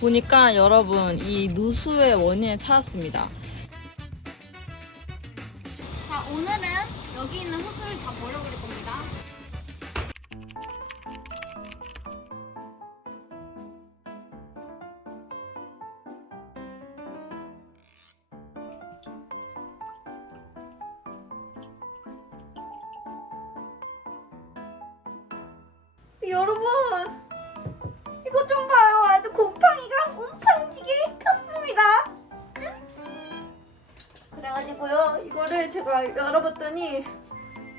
보니까 여러분 이 누수의 원인을 찾았습니다. 자, 오늘은 여기 있는 호수를 다 버려버릴 겁니다. 여러분 이거 좀 봐요 아주 곰 팡이가 움팡지게 컸습니다. 그래가지고요 이거를 제가 열어봤더니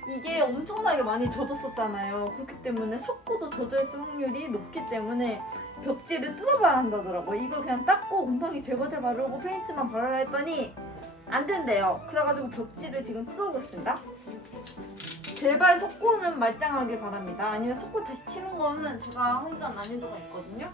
이게 엄청나게 많이 젖었었잖아요. 그렇기 때문에 섞어도 젖어있을 확률이 높기 때문에 벽지를 뜯어봐야 한다더라고요. 이걸 그냥 닦고 곰팡이 제거제 바르고 페인트만 바르라 했더니 안 된대요. 그래가지고 벽지를 지금 뜯어보겠습니다. 제발 석고는 말짱하길 바랍니다. 아니면 석고 다시 치는 거는 제가 혼자 난이도가 있거든요.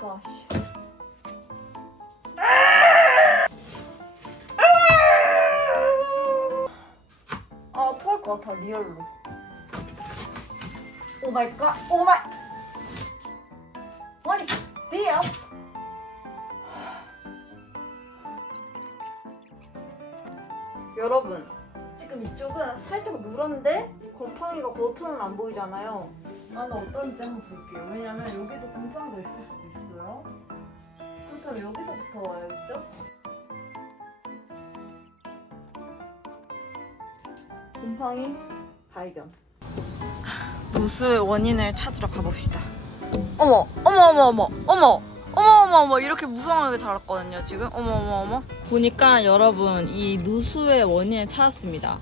갓 아, 토할 것 같아, 리얼로. 오 마이 갓, 오 마이. 머리, 디어. 여러분 지금 이쪽은 살짝 누런데 곰팡이가 겉으로는 안 보이잖아요 나는 어떤지 한번 볼게요 왜냐면 여기도 곰팡이가 있을 수도 있어 요 그렇다면 여기서부터 와야겠죠? 곰팡이 발견 누수의 원인을 찾으러 가봅시다. 어머, 어머, 어머, 어머, 어머, 어머, 어머, 어머, 이렇게 무성하게 자랐거든요, 지금. 어머, 어머, 어머. 보니까 여러분, 이 누수의 원인을 찾았습니다.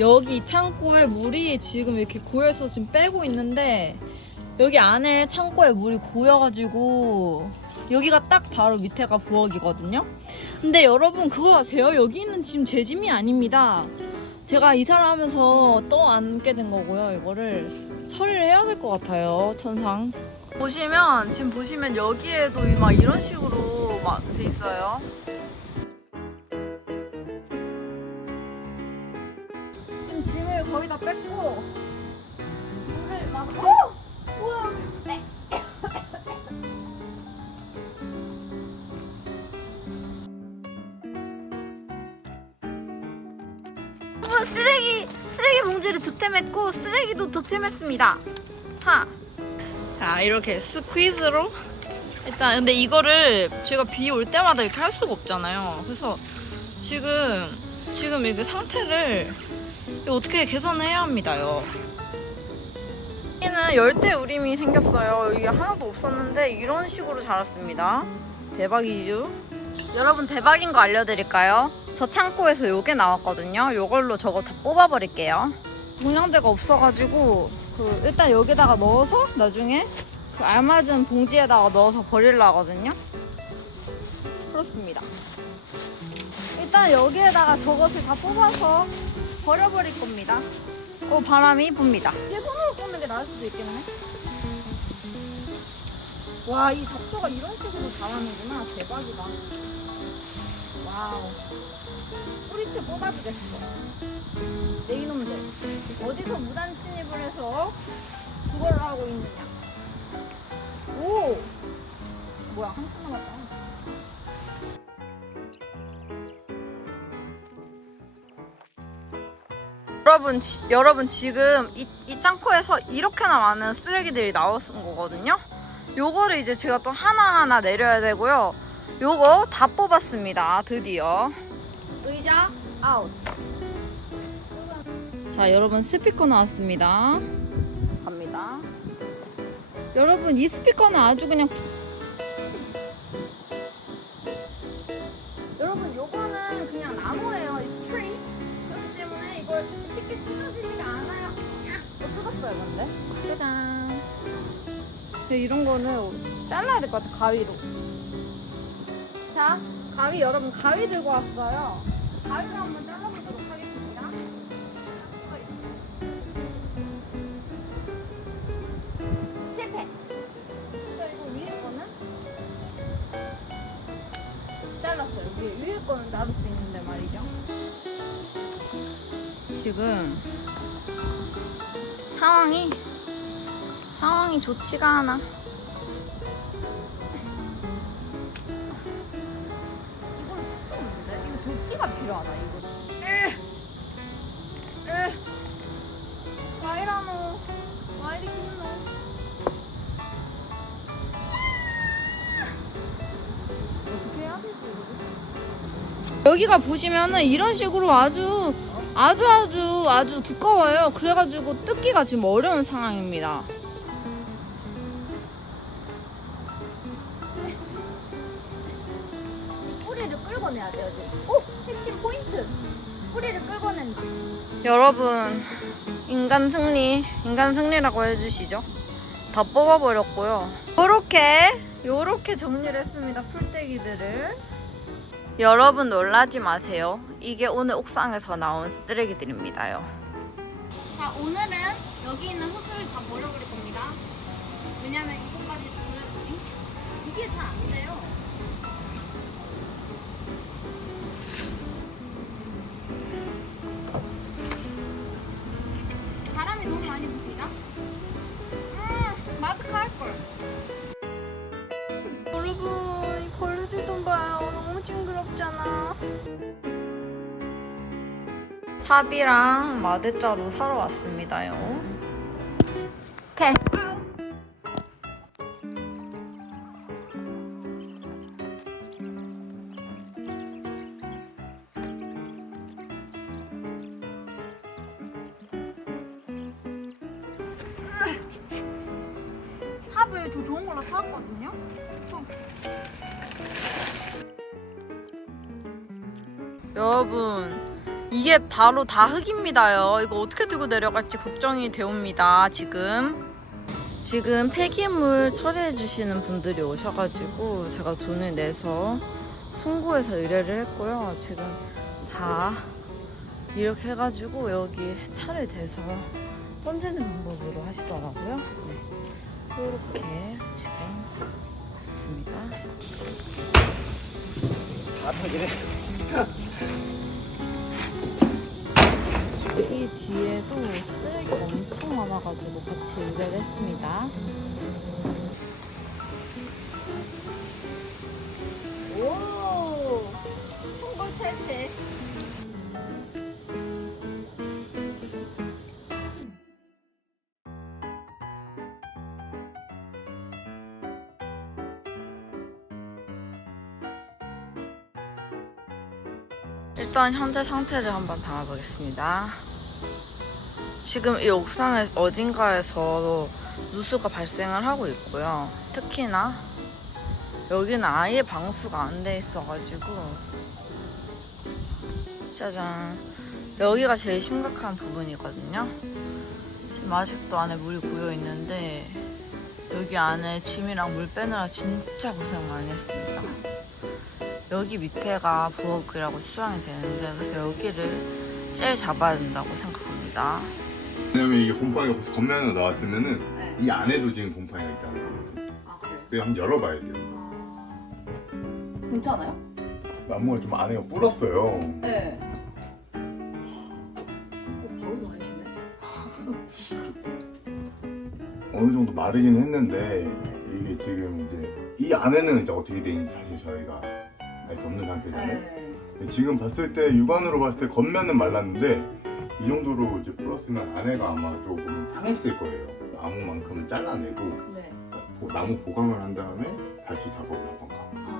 여기 창고에 물이 지금 이렇게 고여서 지금 빼고 있는데, 여기 안에 창고에 물이 고여가지고, 여기가 딱 바로 밑에가 부엌이거든요. 근데 여러분, 그거 아세요? 여기 있는 지금 제 짐이 아닙니다. 제가 이사를 하면서 떠안게 된 거고요, 이거를. 처리를 해야 될 것 같아요 천상 보시면 지금 보시면 여기에도 막 이런 식으로 막 돼 있어요 지금 짐을 거의 다 뺐고 물을 막 여러분 쓰레기 쓰레기 봉지를 득템했고 쓰레기도 득템했습니다. 하. 자 이렇게 스퀴즈로? 일단 근데 이거를 제가 비 올 때마다 이렇게 할 수가 없잖아요. 그래서 지금 지금 이게 상태를 어떻게 개선해야 합니다요 여기는 열대 우림이 생겼어요 이게 하나도 없었는데 이런 식으로 자랐습니다 대박이죠 여러분 대박인 거 알려드릴까요? 저 창고에서 요게 나왔거든요 요걸로 저거 다 뽑아버릴게요 종량제가 없어가지고 그 일단 여기다가 넣어서 나중에 그 알맞은 봉지에다가 넣어서 버리려 하거든요. 그렇습니다. 일단 여기에다가 저것을 다 뽑아서 버려버릴 겁니다. 어 바람이 붑니다. 얘 손으로 뽑는 게 나을 수도 있겠네. 와 이 잡초가 이런 식으로 자라는구나. 대박이다. 와우. 뿌리채 뽑아주겠어. 내 이놈들. 어디서 무단 침입을 해서 그걸 하고 있느냐? 오! 뭐야 한참 남았다 여러분 지, 여러분 지금 이, 이 창고에서 이렇게나 많은 쓰레기들이 나온 거거든요. 요거를 이제 제가 또 하나하나 내려야 되고요. 요거 다 뽑았습니다. 드디어. 의자 아웃 자, 여러분 스피커 나왔습니다. 갑니다. 여러분 이 스피커는 아주 그냥 쉽게 찢어지지가 않아요. 또 뜯었어요, 근데. 짜잔. 근데 이런 거는 잘라야 될 것 같아, 가위로. 자, 가위 여러분 가위 들고 왔어요. 가위로 한번 잘라보도록 하겠습니다. 실패. 그리고 위에 거는 잘랐어요. 위에, 위에 거는 놔둘 지금 상황이 상황이 좋지가 않아. 이건 뜯었는데 이거 도끼가 필요하다 이거. 에, 에, 와. 어떻게 해야 되지 이거? 여기가 보시면은 이런 식으로 아주 아주 아주 아주 두꺼워요. 그래가지고 뜯기가 지금 어려운 상황입니다. 뿌리를 끌고 내야 돼요, 지금. 오! 핵심 포인트! 뿌리를 끌고 낸다. 여러분 인간 승리 인간 승리라고 해주시죠. 다 뽑아버렸고요. 요렇게 요렇게 정리를 했습니다. 풀떼기들을. 여러분 놀라지 마세요. 이게 오늘 옥상에서 나온 쓰레기들입니다요. 자, 오늘은 여기 있는 흙을 다 버려버릴 겁니다. 왜냐면 이것까지 버려버리 이게 잘 안 돼요. 바람이 너무 많이 붑니다. 음, 마스크 할 걸. 여러분 이 벌레들 좀 봐요. 너무 징그럽잖아. 삽이랑 마대자루 사러 왔습니다요. 오케이. 삽을 더 좋은 걸로 사왔거든요. 여러분 이게 바로 다 흙입니다요. 이거 어떻게 들고 내려갈지 걱정이 되옵니다. 지금 지금 폐기물 처리해 주시는 분들이 오셔가지고 제가 돈을 내서 송구해서 의뢰를 했고요. 지금 다 이렇게 해가지고 여기 차를 대서 던지는 방법으로 하시더라고요. 네. 이렇게 지금 있습니다. 여기 뒤에도 쓰레기가 엄청 많아가지고 같이 의뢰를 했습니다. 오! 송골 탈퇴. 일단 현재 상태를 한번 담아보겠습니다. 지금 이 옥상의 어딘가에서 누수가 발생을 하고 있고요. 특히나 여기는 아예 방수가 안 돼 있어가지고 짜잔 여기가 제일 심각한 부분이거든요. 지금 아직도 안에 물이 고여 있는데 여기 안에 짐이랑 물 빼느라 진짜 고생 많이 했습니다. 여기 밑에가 부엌이라고 추정이 되는데 그래서 여기를 제일 잡아야 된다고 생각합니다. 왜냐면 이게 곰팡이가 벌써 겉면으로 나왔으면은 네. 이 안에도 지금 곰팡이가 있다는 거거든. 아 그래요? 그래서 한번 열어봐야 돼요. 괜찮아요? 나무가 좀 안에가 불었어요. 네. 바로 나가시네. 어느 정도 마르긴 했는데 이게 지금 이제 이 안에는 이제 어떻게 돼 있는지 사실 저희가 알 수 없는 상태잖아요. 네. 지금 봤을 때 육안으로 봤을 때 겉면은 말랐는데 이 정도로 이제 불었으면 안에가 아마 조금 상했을 거예요. 나무만큼은 잘라내고 네. 보- 나무 보강을 한 다음에 다시 작업을 하던가. 아